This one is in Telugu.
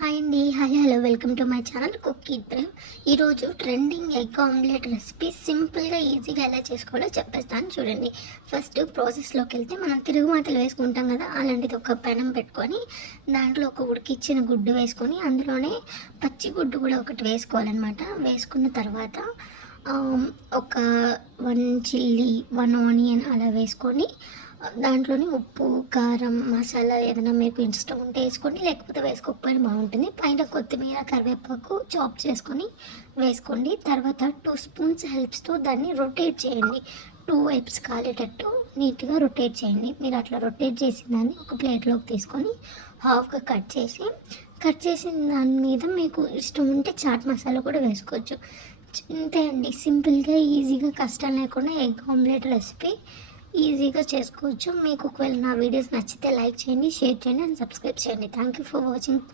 హాయ్ అండి. Hello, welcome to my channel cook it Brave. ఈరోజు ట్రెండింగ్ ఎగ్ ఆమ్లెట్ రెసిపీ సింపుల్గా ఈజీగా ఎలా చేసుకోవాలో చెప్పేస్తాను చూడండి. ఫస్ట్ ప్రాసెస్లోకి వెళ్తే మనం తిరుగుమాతలు వేసుకుంటాం కదా, అలాంటిది ఒక పెనం పెట్టుకొని దాంట్లో ఒక ఉడికిచ్చిన గుడ్డు వేసుకొని అందులోనే పచ్చి గుడ్డు కూడా ఒకటి వేసుకోవాలన్నమాట. వేసుకున్న తర్వాత ఒక 1 చిల్లీ 1 ఆనియన్ అలా వేసుకొని దాంట్లోని ఉప్పు, కారం, మసాలా ఏదైనా మీకు ఇష్టం ఉంటే వేసుకోండి, లేకపోతే వేసుకోకపోయినా బాగుంటుంది. పైన కొత్తిమీర, కరివేపాకు చాప్ చేసుకొని వేసుకోండి. తర్వాత 2 స్పూన్స్ హెల్ప్స్తో దాన్ని రొటేట్ చేయండి. 2 వైప్స్ కాలేటట్టు నీట్గా రొటేట్ చేయండి. మీరు అట్లా రొటేట్ చేసిన దాన్ని ఒక ప్లేట్లోకి తీసుకొని హాఫ్గా కట్ చేసిన దాని మీద మీకు ఇష్టం ఉంటే చాట్ మసాలా కూడా వేసుకోవచ్చు. ఇంతే అండి, సింపుల్గా ఈజీగా కష్టం లేకుండా ఎగ్ ఆమ్లెట్ రెసిపీ ఈజీగా చేసుకోవచ్చు. మీకు ఒకవేళ నా వీడియోస్ నచ్చితే లైక్ చేయండి, షేర్ చేయండి అండ్ సబ్స్క్రైబ్ చేయండి. Thank you for watching.